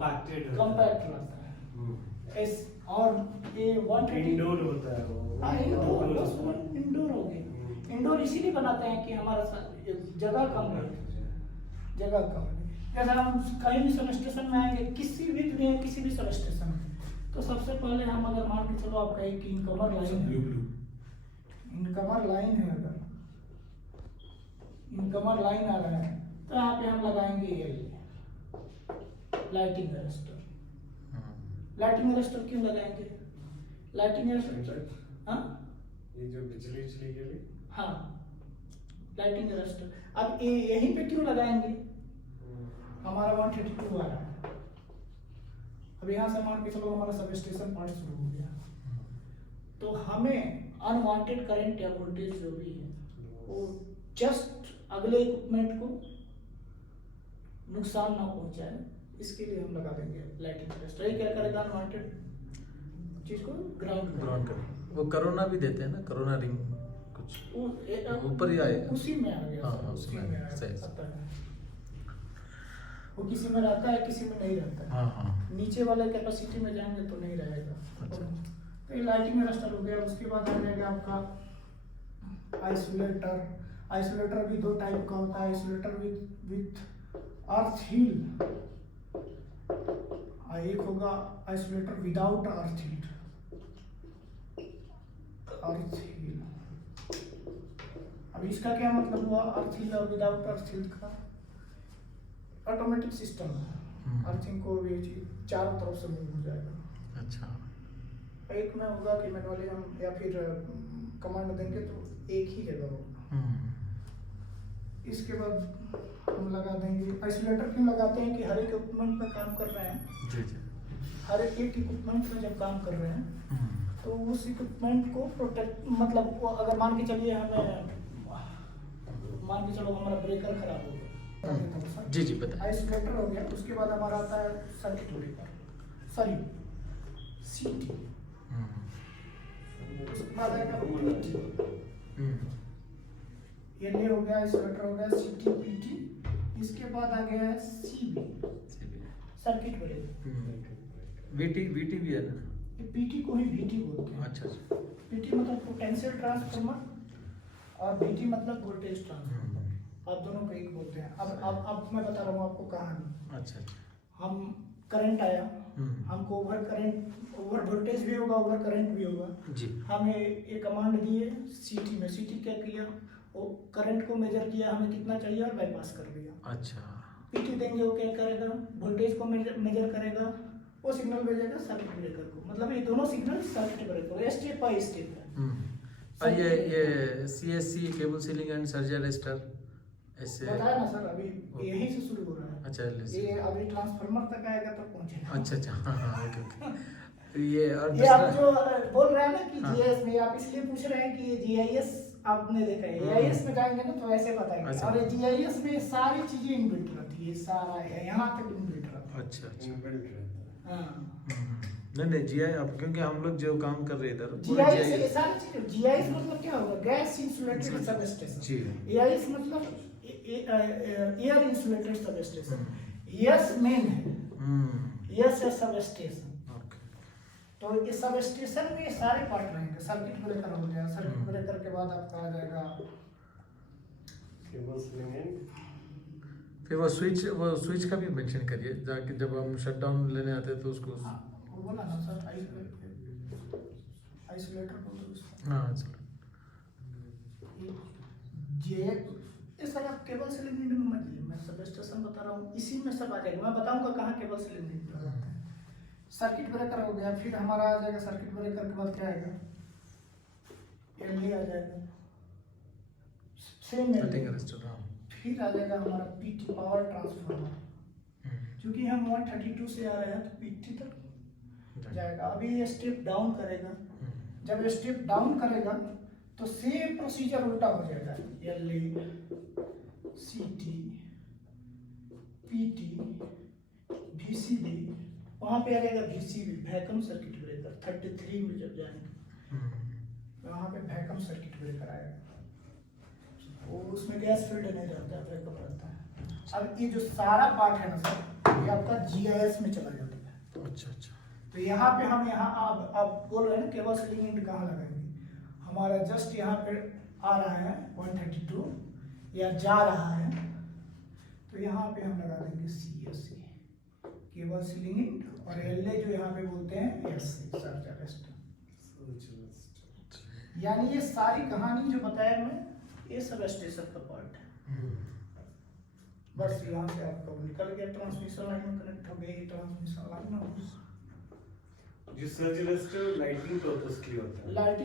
Compacted compact रहता है। और ये 130 इंडोर होता है वो। हाँ इंडोर, बस इंडोर हो गया। इंडोर इसीलिए बनाते हैं कि हमारा जगह कम है, जगह कम है। जैसे हम कहीं भी सब स्टेशन में आएंगे, किसी भी दुनिया में किसी भी सब स्टेशन में, तो सबसे पहले हम अगर मान के चलो आप कहें कि इनकमर लाइन है, इनकमर लाइन है, अगर इनकमर लाइन आ रहा है तो यहाँ पे हम लगाएंगे ये लाइटिंग अरेस्टर। लाइटिंग अरेस्टर क्यों लगाएंगे? लाइटिंग अरेस्टर, हाँ ये जो बिजली चली गई, हाँ लाइटिंग अरेस्टर। अब ये यहीं पे क्यों लगाएंगे? हमारा 132 आ रहा है, अब यहाँ से मान के चलो हमारा सब स्टेशन पॉइंट शुरू हो गया, तो हमें अनवांटेड करंट या वोल्टेज जो भी है वो जस्ट अगले इक्विपमेंट को नुकसान ना पहुंचाए, इसके लिए हम लगा देंगे लाइटिंग अरेस्टर। ये क्या करेगा? अनवांटेड चीज को ग्राउंड कर। वो कोरोना भी देते हैं ना, कोरोना रिंग कुछ ऊपर ही आए, उसी में आ गया। हाँ, उसी में आया, सही। पता है। वो किसी में रहता है, किसी में नहीं रहता है। हाँ। नीचे वाले कैपेसिटी में जाएंगे तो नहीं रहेगा। अच्छा। तो ये लाइटिंग अरेस्टर हो गया। उसके बाद आ जाएगा आपका आइसोलेटर। आइसोलेटर भी दो टाइप का होता है, आइसोलेटर विथ अर्थ हील, और एक होगा आइसोलेटर विदाउट अर्थ हील। अर्थ हील, अब इसका क्या मतलब हुआ? अर्थ हील और विदाउट अर्थ हील का ऑटोमेटिक सिस्टम है, अर्थिंग को भी चारों तरफ से मूव हो जाएगा। अच्छा। एक में होगा कि मैनुअली हम या फिर कमांड देंगे तो एक ही जगह होगा। इसके बाद हम लगा देंगे आइसोलेटर। क्यों लगाते हैं? कि हर एक इक्विपमेंट में काम कर रहे हैं, जी जी। हर एक इक्विपमेंट में जब काम कर रहे हैं तो उस इक्विपमेंट को प्रोटेक्ट, मतलब वो अगर मान के चलिए हमें, मान के चलो हमारा ब्रेकर खराब हो गया, जी जी बताइए। आइसोलेटर हो गया। उसके बाद हमारा आता है सर्किट ब्रेकर, सॉरी सीटी। उसके बाद आएगा पीटी। ये हो गया आइसोलेटर, हो गया सीटी पीटी। इसके बाद आ गया है सीबी, सर्किट ब्रेकर। वीटी भी है ना? ये पीटी को ही वीटी बोलते हैं। अच्छा अच्छा। पीटी मतलब पोटेंशियल ट्रांसफार्मर और वीटी मतलब वोल्टेज ट्रांसफार्मर। आप दोनों को एक बोलते हैं। अब मैं बता रहा हूँ आपको कहानी। अच्छा। हम करंट आया, हमको ओवर करंट, ओवर वोल्टेज भी होगा, ओवर करंट भी होगा जी। हमें एक कमांड दिए सीटी में। सीटी क्या किया? वो करंट को मेजर किया, हमें कितना चाहिए और बाईपास कर दिया। अच्छा। पीटी देंगे, वो क्या करेगा? वोल्टेज को मेजर करेगा, वो सिग्नल भेजेगा सर्किट ब्रेकर को। मतलब ये दोनों signal circuit breaker, step by step है। और ये CSC cable ceiling and surge arrester ऐसे बताया ना सर, अभी यहीं से शुरू हो रहा है। अच्छा, ये अभी ट्रांसफार्मर तक आएगा तब पहुंचेगा। अच्छा। हाँ, ओके। ये और ये आप जो बोल रहे हैं ना कि जीआईएस में, आप इसलिए पूछ रहे हैं कि ये जीआईएस आपने देखा है। जीआईएस में जाएंगे ना तो ऐसे बताएंगे। और ये जीआईएस में सारी चीजें इनबिल्ट रहती है, सारा है यहाँ तक इनबिल्ट रहता है। अच्छा। हाँ नहीं जीआई, अब क्योंकि हम लोग जो काम कर रहे इधर जीआईएस ये सारी चीजें। जीआईएस मतलब क्या होगा? गैस इंसुलेटेड सब जी। एआईएस मतलब air insulated sub station. Yes main है, यस है सब स्टेशन। तो ये सब स्टेशन में ये सारे पार्ट रहेंगे। सर्किट ब्रेकर हो गया, सर्किट ब्रेकर के बाद आपका आ जाएगा केबल सीलिंग एंड, फिर वो स्विच का भी मेंशन करिए, जाके जब हम शटडाउन लेने आते हैं तो उसको। वो बोला ना सर, आइसोलेटर बोलो उसको। हाँ चलो। ये सर आप केबल सीलिंग में मत लीजिए, मैं सब स्टेशन बता रहा हूँ, इसी में सब आ जाएगा। मैं बताऊंगा कहाँ केबल सीलिंग लगाते हैं। सर्किट ब्रेकर हो गया, फिर हमारा आ जाएगा सर्किट ब्रेकर के बाद क्या आएगा? एलई आ जाएगा, सेम फिर आ जाएगा हमारा पीटी, पावर ट्रांसफार्मर। क्योंकि हम 132 से आ रहे हैं तो पीटी तक जाएगा। अभी ये स्टेप डाउन करेगा, जब स्टेप डाउन करेगा तो सेम प्रोसीजर उल्टा हो जाएगा। एलई, सीटी, पीटी, वीसीबी, वहाँ पे आ जाएगा वीसीबी, वैक्यूम सर्किट ब्रेकर। 33 में जब जाएंगे वहाँ पे वैक्यूम सर्किट ब्रेकर आएगा। वो उसमें गैस फील्ड नहीं रहता है, वैक्यूम रहता है। अब ये जो सारा पार्ट है ना सर, ये आपका GIS में चला जाता है। अच्छा अच्छा। तो यहाँ पे हम यहाँ आप बोल रहे हैं ना केबल सीलिंग यूनिट कहाँ लगाएंगे, हमारा जस्ट यहाँ पे आ रहा है 132 या जा रहा है, तो यहाँ पे हम लगा देंगे CSC केबल सीलिंग यूनिट, और LA जो यहाँ पे बोलते हैं SC सर्च अरेस्ट। यानी ये सारी कहानी जो बताया मैं, ये सब स्टेशन का पार्ट है। बस यहाँ से आपका निकल गया, ट्रांसमिशन लाइन में कनेक्ट हो गई, ट्रांसमिशन लाइन में जो सर्च रेस्ट लाइटिंग पर्पस के लिए होता है। लाइटिंग